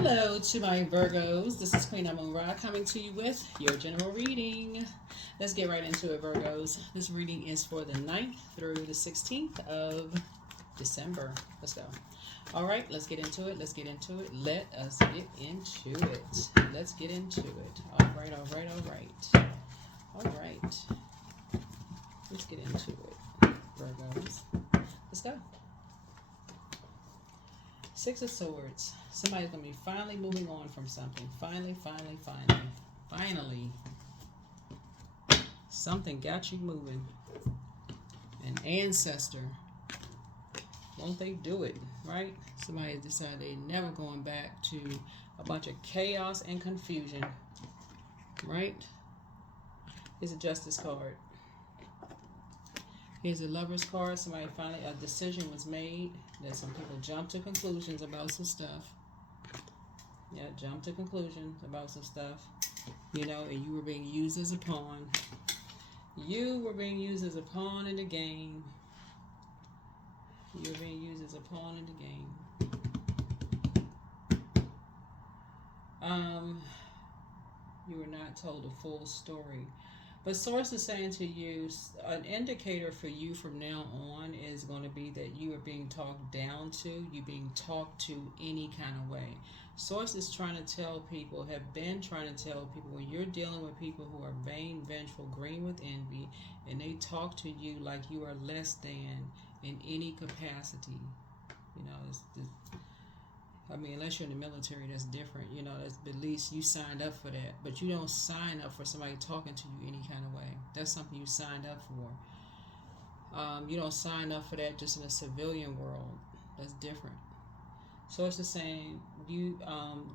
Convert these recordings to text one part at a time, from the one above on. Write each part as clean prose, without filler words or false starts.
Hello to my Virgos. This is Queen Amun Ra coming to you with your general reading. Let's get right into it, Virgos. This reading is for the 9th through the 16th of December. Let's go. All right, let's get into it. Let's get into it. Let us get into it. Let's get into it. All right, all right, all right. All right. Let's get into it, Virgos. Let's go. Six of Swords. Somebody's going to be finally moving on from something. Finally. Something got you moving. An ancestor. Won't they do it, right? Somebody decided they're never going back to a bunch of chaos and confusion, right? Here's a Justice card. Here's a Lover's card. Somebody finally, a decision was made. That some people jump to conclusions about some stuff. Yeah, jump to conclusions about some stuff. You know, and you were being used as a pawn. You were being used as a pawn in the game. You were being used as a pawn in the game. You were not told a full story. But Source is saying to you, an indicator for you from now on is going to be that you are being talked down to, you being talked to any kind of way. Source is trying to tell people, have been trying to tell people, when you're dealing with people who are vain, vengeful, green with envy, and they talk to you like you are less than in any capacity. You know, unless you're in the military, that's different. You know, that's at least you signed up for that. But you don't sign up for somebody talking to you any kind of way. That's something you signed up for. You don't sign up for that just in a civilian world. That's different. So it's the same. You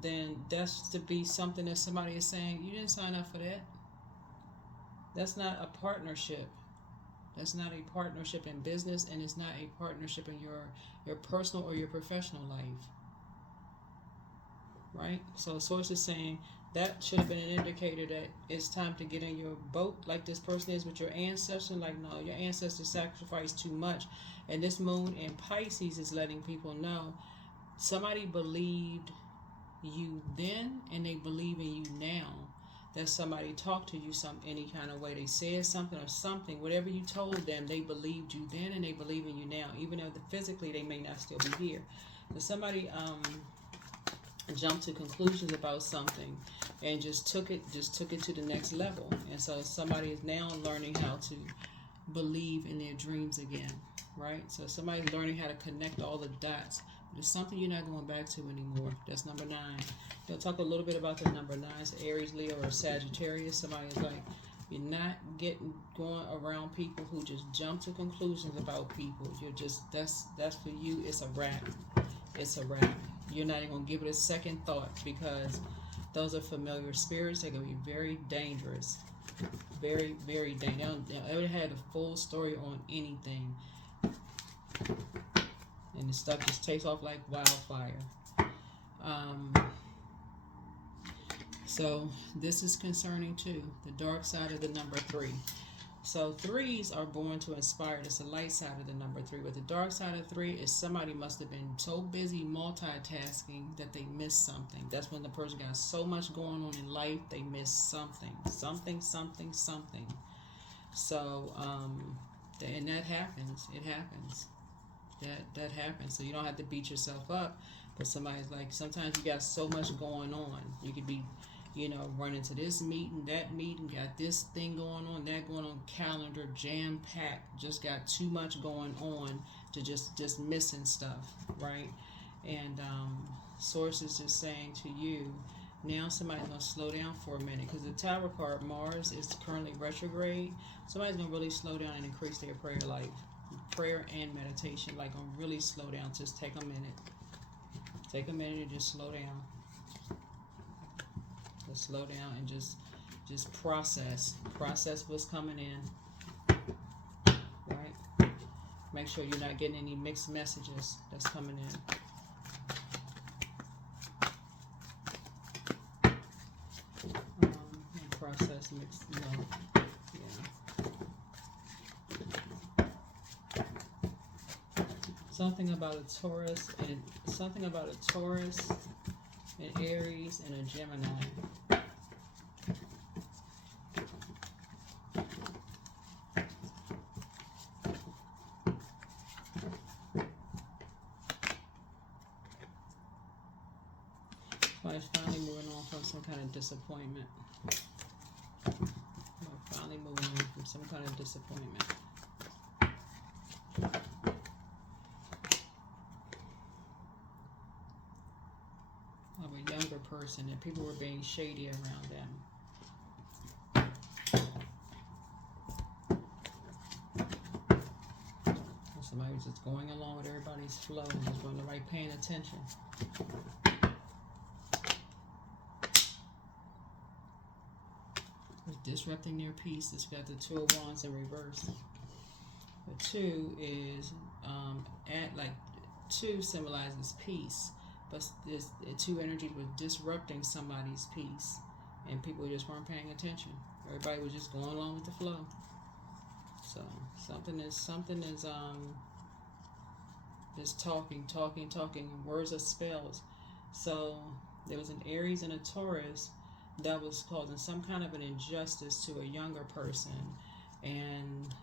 then that's to be something that somebody is saying, you didn't sign up for that. That's not a partnership. That's not a partnership in business, and it's not a partnership in your personal or your professional life. Right? So Source is saying that should have been an indicator that it's time to get in your boat like this person is with your ancestors. Like, no, your ancestors sacrificed too much. And this moon in Pisces is letting people know somebody believed you then and they believe in you now. That somebody talked to you any kind of way. They said something or something. Whatever you told them, they believed you then and they believe in you now. Even though physically they may not still be here. But somebody jump to conclusions about something and just took it to the next level. And so somebody is now learning how to believe in their dreams again, right? So somebody's learning how to connect all the dots. But it's something you're not going back to anymore. That's number 9. They'll talk a little bit about the number 9. So Aries, Leo, or Sagittarius. Somebody's like, you're not going around people who just jump to conclusions about people. You're just, that's for you, it's a wrap. It's a wrap. You're not even going to give it a second thought, because those are familiar spirits. They're going to be very dangerous. Very, very dangerous. They don't ever had a full story on anything. And the stuff just takes off like wildfire. So this is concerning too. The dark side of the number 3. So 3s are born to inspire. It's the light side of the number 3. But the dark side of 3 is somebody must have been so busy multitasking that they missed something. That's when the person got so much going on in life, they missed something. Something. So, and that happens. It happens. That happens. So you don't have to beat yourself up. But somebody's like, sometimes you got so much going on. You could be, running to this meeting, that meeting, got this thing going on, that going on, calendar jam-packed, just got too much going on to just missing stuff, right? And Source is just saying to you, now somebody's going to slow down for a minute, because the Tower card, Mars, is currently retrograde. Somebody's going to really slow down and increase their prayer life. Prayer and meditation, like, going to really slow down. Just take a minute. Take a minute and just slow down. Just slow down and just process what's coming in, right? Make sure you're not getting any mixed messages that's coming in. Process mixed, something about a Taurus an Aries, and a Gemini. Somebody's finally moving on from some kind of disappointment. Finally moving on from some kind of disappointment. Of a younger person, and people were being shady around them. Somebody was just going along with everybody's flow and just wasn't right paying attention. Disrupting their peace. It's got the Two of Wands in reverse. The two is two symbolizes peace, but the two energies were disrupting somebody's peace, and people just weren't paying attention. Everybody was just going along with the flow. So something is just talking, words are spells. So there was an Aries and a Taurus that was causing some kind of an injustice to a younger person, and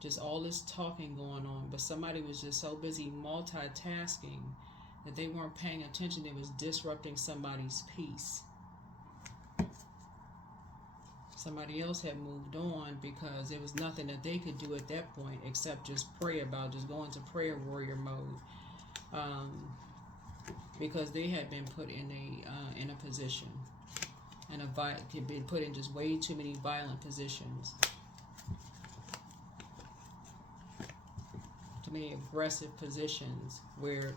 just all this talking going on, but somebody was just so busy multitasking that they weren't paying attention. They was disrupting somebody's peace. Somebody else had moved on because there was nothing that they could do at that point except just pray about, just go into prayer warrior mode. Because they had been put in a position, and had been put in just way too many violent positions, too many aggressive positions where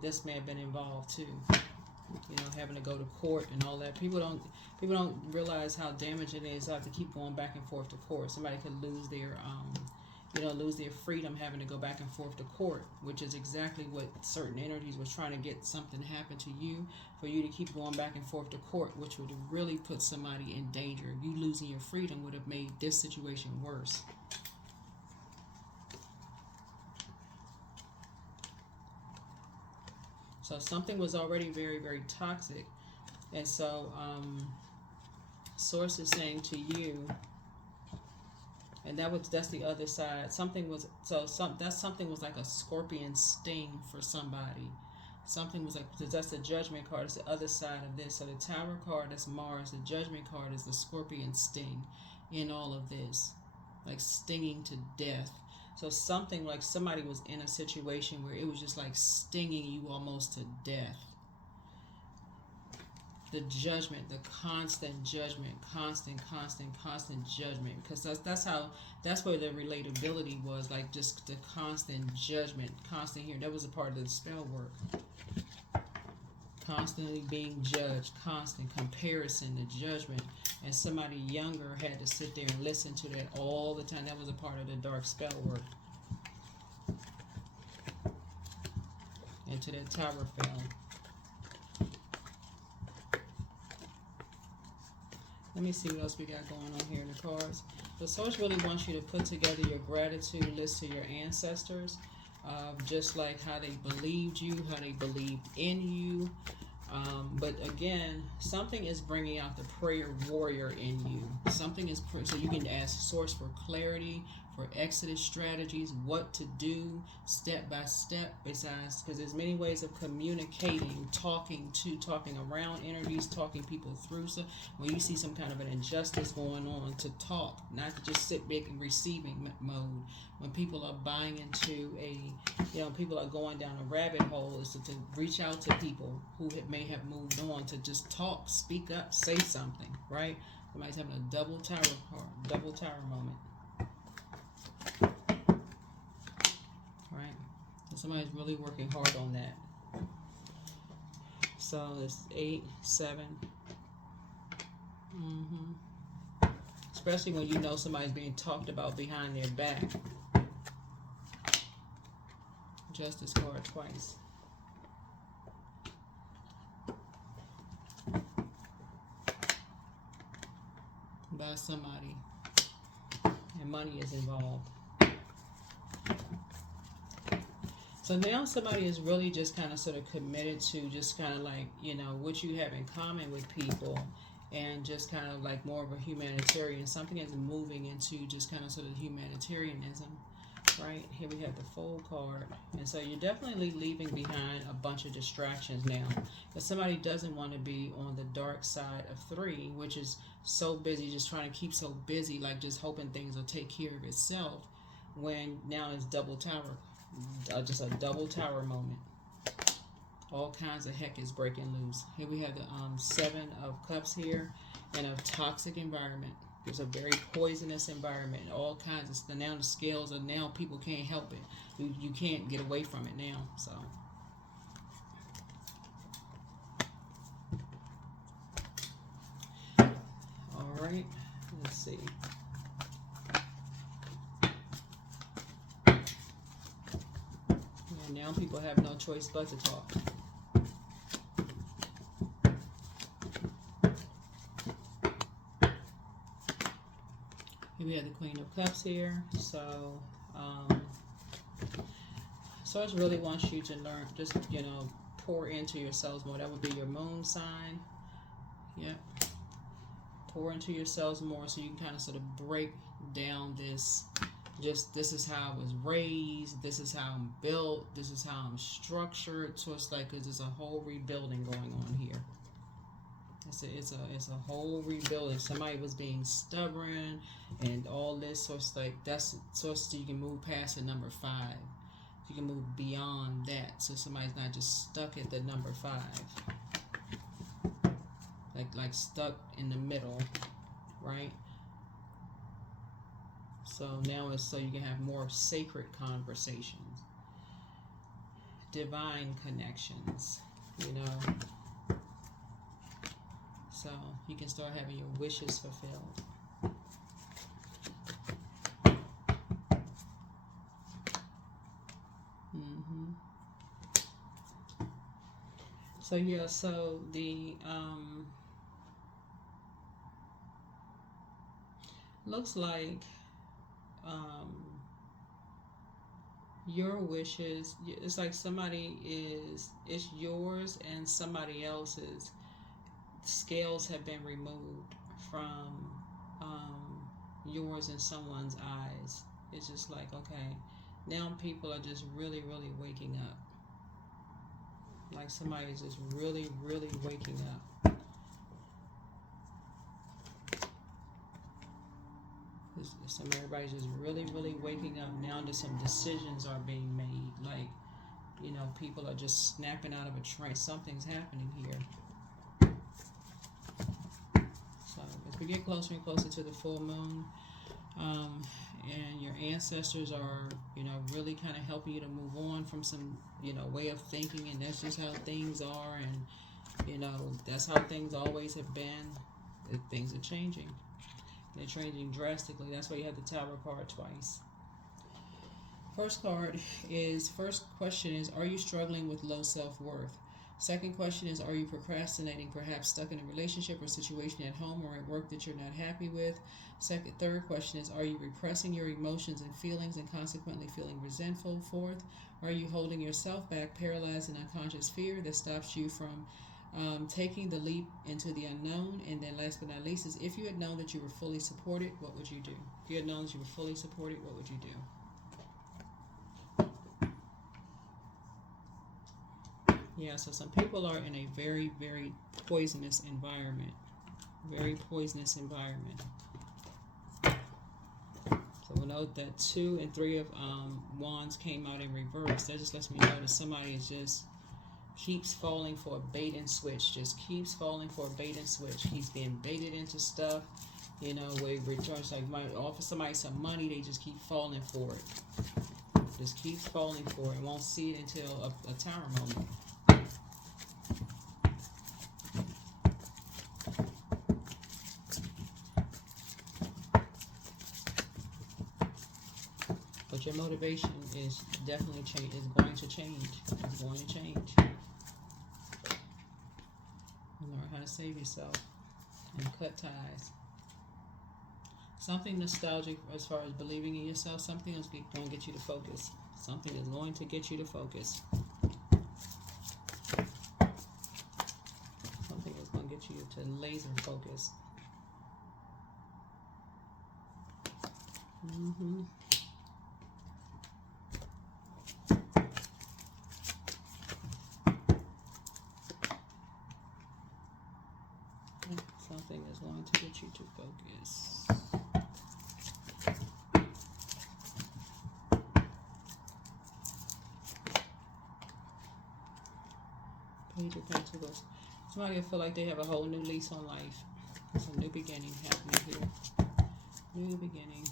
this may have been involved too. You know, having to go to court and all that. People don't realize how damaging it is to have to keep going back and forth to court. Somebody could lose their lose their freedom having to go back and forth to court, which is exactly what certain energies was trying to get something to happen to you, for you to keep going back and forth to court, which would have really put somebody in danger. You losing your freedom would have made this situation worse. So something was already very, very toxic. And so Source is saying to you, and that's the other side. Something was like a scorpion sting for somebody. Something was like, that's the Judgment card. It's the other side of this. So the Tower card, that's Mars. The Judgment card is the scorpion sting in all of this, like stinging to death. So something like somebody was in a situation where it was just like stinging you almost to death. The judgment, the constant judgment, constant judgment, because that's where the relatability was, like just the constant judgment, constant here. That was a part of the spell work. Constantly being judged, constant comparison, the judgment, and somebody younger had to sit there and listen to that all the time. That was a part of the dark spell work. Into that Tower fell. Let me see what else we got going on here in the cards. The Source really wants you to put together your gratitude list to your ancestors, just like how they believed you, how they believed in you. But again, something is bringing out the prayer warrior in you. Something is, so you can ask Source for clarity, for exodus strategies, what to do step by step, besides, because there's many ways of communicating, talking around energies, talking people through. So when you see some kind of an injustice going on, to talk, not to just sit back in receiving mode. When people are buying into people are going down a rabbit hole, is to reach out to people who may have moved on, to just talk, speak up, say something, right? Somebody's having a double tower moment. Right? So somebody's really working hard on that. So it's 8, 7. Especially when you know somebody's being talked about behind their back. Justice card twice. By somebody. And money is involved. So now somebody is really just kind of sort of committed to just kind of like, you know, what you have in common with people, and just kind of like more of a humanitarian. Something is moving into just kind of sort of humanitarianism. Right, here we have the Fool card. And so you're definitely leaving behind a bunch of distractions now. But somebody doesn't want to be on the dark side of 3, which is so busy, just trying to keep so busy, like just hoping things will take care of itself, when now it's double tower. Just a double tower moment. All kinds of heck is breaking loose. Here we have the 7 of Cups here, and a toxic environment. It's a very poisonous environment. All kinds of stuff. Now the scales are, now people can't help it. You can't get away from it now. So all right, let's see. And now people have no choice but to talk. We have the Queen of Cups here, so Source really wants you to learn, just, you know, pour into yourselves more. That would be your moon sign. Yep. Pour into yourselves more, so you can kind of sort of break down this. Just, this is how I was raised. This is how I'm built. This is how structured. So it's like, because there's a whole rebuilding going on here. It's a whole rebuilding. Somebody was being stubborn and all this. So it's like, that's so you can move past the number 5. You can move beyond that. So somebody's not just stuck at the number 5. Like stuck in the middle, right? So now it's so you can have more sacred conversations, divine connections, you know. So you can start having your wishes fulfilled. So yeah, so the looks like your wishes, it's like somebody it's yours and somebody else's. Scales have been removed from yours and someone's eyes. It's just like, okay, now people are just really, really waking up. Like somebody is just really, really waking up. Everybody's just really, really waking up now. That some decisions are being made. Like, you know, people are just snapping out of a trance. Something's happening here. So as we get closer and closer to the full moon, and your ancestors are, you know, really kind of helping you to move on from some, you know, way of thinking, and that's just how things are, and, you know, that's how things always have been. Things are changing. They're changing drastically. That's why you have the Tower card twice. First question is, are you struggling with low self-worth? Second question is, are you procrastinating, perhaps stuck in a relationship or situation at home or at work that you're not happy with? Third question is, are you repressing your emotions and feelings and consequently feeling resentful? Fourth, are you holding yourself back, paralyzed in unconscious fear that stops you from taking the leap into the unknown? And then last but not least is, if you had known that you were fully supported, what would you do? If you had known that you were fully supported, what would you do? Yeah, so some people are in a very, very poisonous environment. Very poisonous environment. So we know that 2 and 3 of wands came out in reverse. That just lets me know that somebody is just keeps falling for a bait and switch. Just keeps falling for a bait and switch. He's being baited into stuff, you know, where he returns, like, might offer somebody some money, they just keep falling for it. Just keeps falling for it. Won't see it until a tower moment. But your motivation is definitely going to change. It's going to change. Learn how to save yourself and cut ties. Something nostalgic as far as believing in yourself. Something else going to get you to focus. Something is going to get you to focus. Something is going to get you to laser focus. Something is going to get you to focus. Page of Pentacles. Somebody will feel like they have a whole new lease on life. It's a new beginning happening here. New beginning.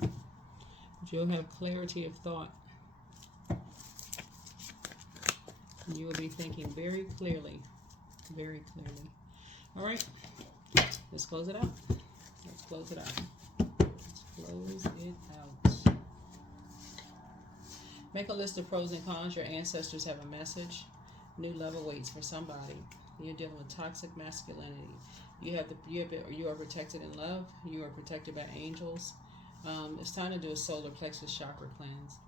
But you'll have clarity of thought. You will be thinking very clearly. Very clearly. Alright. Let's close it out. Let's close it out. Let's close it out. Make a list of pros and cons. Your ancestors have a message. New love awaits for somebody. You're dealing with toxic masculinity. You are protected in love. You are protected by angels. It's time to do a solar plexus chakra cleanse.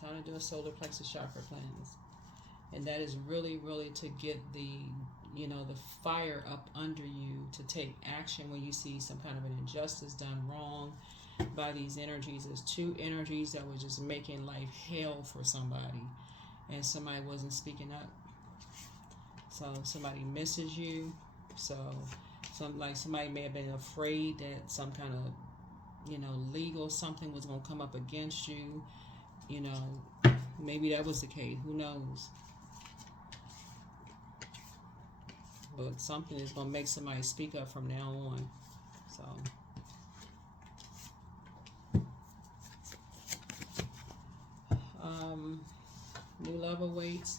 Time to do a solar plexus chakra cleanse. And that is really, really to get the fire up under you to take action when you see some kind of an injustice done wrong by these energies. There's two energies that were just making life hell for somebody, and somebody wasn't speaking up. So somebody misses you. So somebody may have been afraid that some kind of legal something was going to come up against you. Maybe that was the case. Who knows? But something is going to make somebody speak up from now on. So, new love awaits.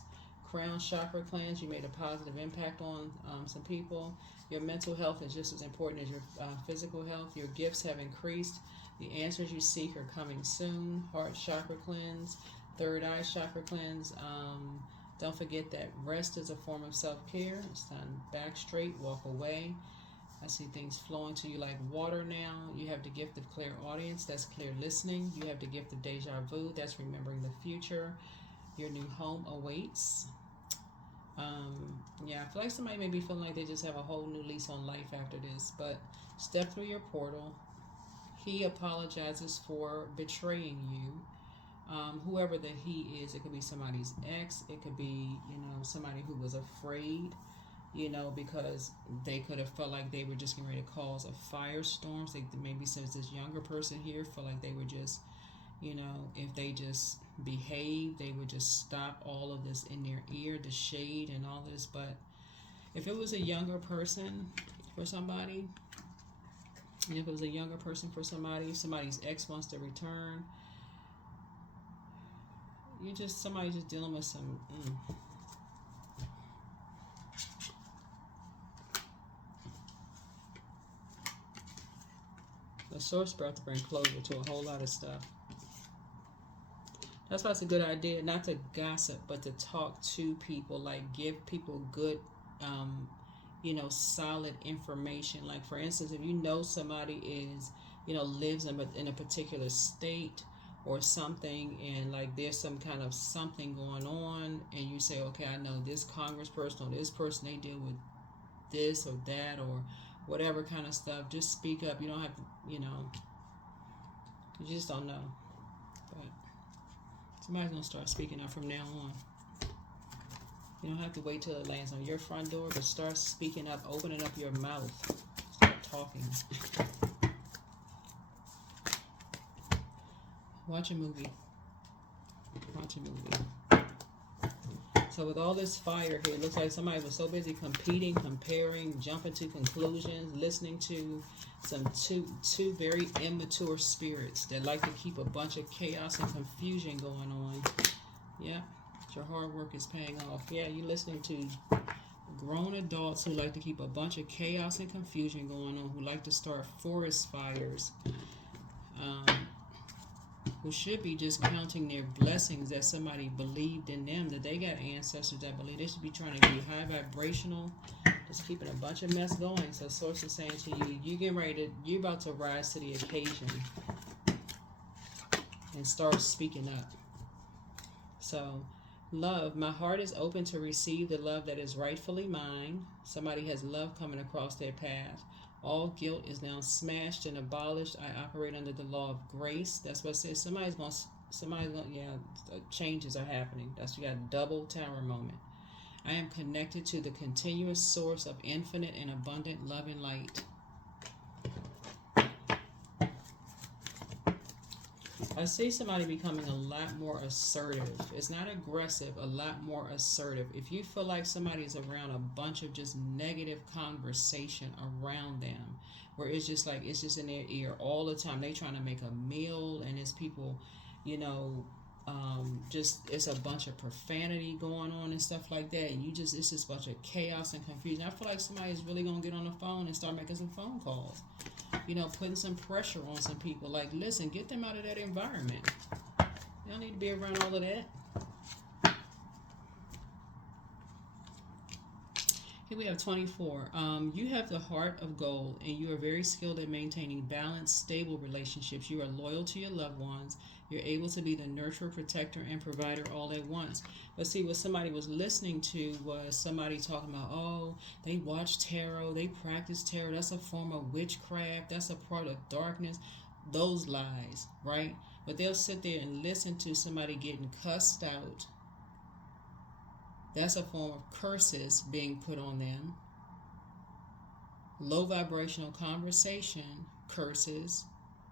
Crown chakra cleanse. You made a positive impact on some people. Your mental health is just as important as your physical health. Your gifts have increased. The answers you seek are coming soon. Heart chakra cleanse. Third eye chakra cleanse. Don't forget that rest is a form of self-care. It's time to back straight, walk away. I see things flowing to you like water now. You have the gift of clairaudience. That's clear listening. You have the gift of deja vu. That's remembering the future. Your new home awaits. Yeah, I feel like somebody may be feeling like they just have a whole new lease on life after this. But step through your portal. He apologizes for betraying you. Whoever the he is, it could be somebody's ex, it could be, somebody who was afraid, because they could have felt like they were just getting ready to cause a firestorm. Maybe since this younger person here felt like they were just, if they just behave, they would just stop all of this in their ear, the shade and all this. But if it was a younger person for somebody, somebody's ex wants to return, somebody just dealing with some the source about to bring closure to a whole lot of stuff. That's why it's a good idea not to gossip, but to talk to people, like give people good solid information. Like for instance, if you know somebody is lives in a particular state or something, and like there's some kind of something going on, and you say, okay, I know this congressperson or this person, they deal with this or that or whatever kind of stuff. Just speak up. You don't have to, you just don't know. But somebody's gonna start speaking up from now on. You don't have to wait till it lands on your front door, but start speaking up, opening up your mouth, start talking. Watch a movie. Watch a movie. So with all this fire here, it looks like somebody was so busy competing, comparing, jumping to conclusions, listening to two very immature spirits that like to keep a bunch of chaos and confusion going on. Yeah, your hard work is paying off. Yeah, you're listening to grown adults who like to keep a bunch of chaos and confusion going on, who like to start forest fires. Who should be just counting their blessings that somebody believed in them, that they got ancestors that believe. They should be trying to be high vibrational. It's keeping a bunch of mess going. So Source is saying to you, you're about to rise to the occasion and start speaking up. So, love, my heart is open to receive the love that is rightfully mine. Somebody has love coming across their path. All guilt is now smashed and abolished. I operate under the law of grace. That's what it says. Somebody's going, changes are happening. You got a double tower moment. I am connected to the continuous source of infinite and abundant love and light. I see somebody becoming a lot more assertive. It's not aggressive, a lot more assertive. If you feel like somebody's around a bunch of just negative conversation around them, where it's just in their ear all the time, they trying to make a meal, and it's people, it's a bunch of profanity going on and stuff like that, and it's just a bunch of chaos and confusion. I feel like somebody's really gonna get on the phone and start making some phone calls, putting some pressure on some people. Like, listen, get them out of that environment. You don't need to be around all of that. Here we have 24. You have the heart of gold, and you are very skilled at maintaining balanced, stable relationships. You are loyal to your loved ones. You're able to be the nurturer, protector, and provider all at once. But see, what somebody was listening to was somebody talking about, oh, they watch tarot, they practice tarot. That's a form of witchcraft. That's a part of darkness. Those lies, right? But they'll sit there and listen to somebody getting cussed out. That's a form of curses being put on them. Low vibrational conversation, curses,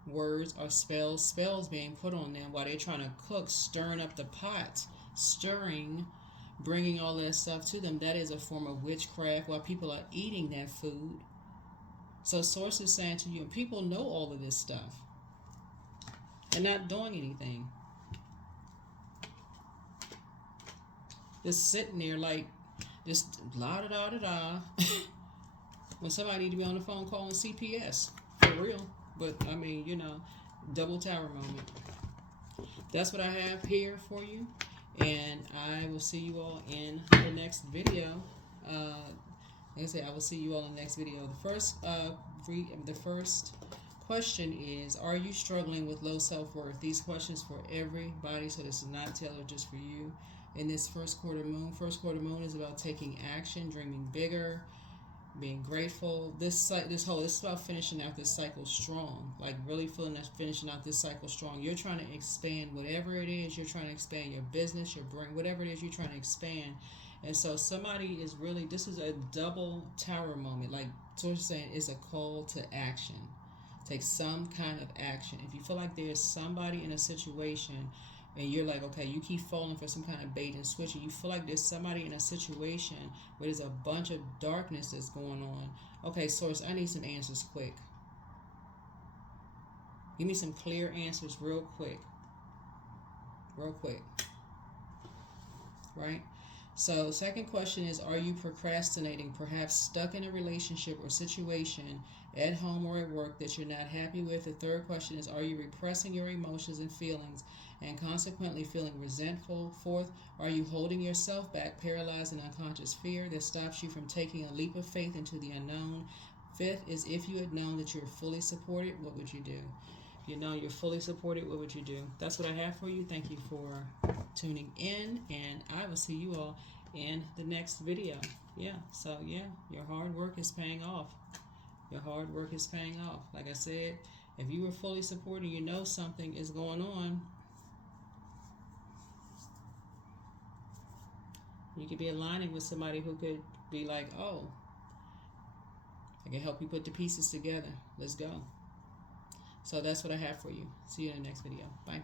words or spells being put on them while they're trying to cook, stirring up the pot, bringing all that stuff to them. That is a form of witchcraft while people are eating that food. So Source is saying to you, and people know all of this stuff and not doing anything. Just sitting there like, just la-da-da-da-da. When somebody need to be on the phone calling CPS. For real. But, double tower moment. That's what I have here for you. And I will see you all in the next video. Like I said, I will see you all in the next video. The first question is, are you struggling with low self-worth? These questions for everybody, so this is not tailored just for you. In this first quarter moon is about taking action, dreaming bigger, being grateful. This is about finishing out this cycle strong, like really feeling that finishing out this cycle strong. You're trying to expand whatever it is. You're trying to expand your business, your brain, whatever it is you're trying to expand. And so somebody is really, this is a double tower moment. Like Source is saying, it's a call to action. Take some kind of action. If you feel like there's somebody in a situation and you're like, okay, you keep falling for some kind of bait and switch, and you feel like there's somebody in a situation where there's a bunch of darkness that's going on. Okay, Source, I need some answers quick. Give me some clear answers real quick. Right? So, second question is, are you procrastinating, perhaps stuck in a relationship or situation at home or at work that you're not happy with? The third question is, are you repressing your emotions and feelings and consequently feeling resentful? Fourth, are you holding yourself back, paralyzed in unconscious fear that stops you from taking a leap of faith into the unknown? Fifth is, if you had known that you're fully supported, what would you do? If you know you're fully supported, what would you do? That's what I have for you. Thank you for tuning in, and I will see you all in the next video. Your hard work is paying off. Your hard work is paying off. Like I said, if you were fully supported, you know something is going on. You could be aligning with somebody who could be like, oh, I can help you put the pieces together. Let's go. So that's what I have for you. See you in the next video. Bye.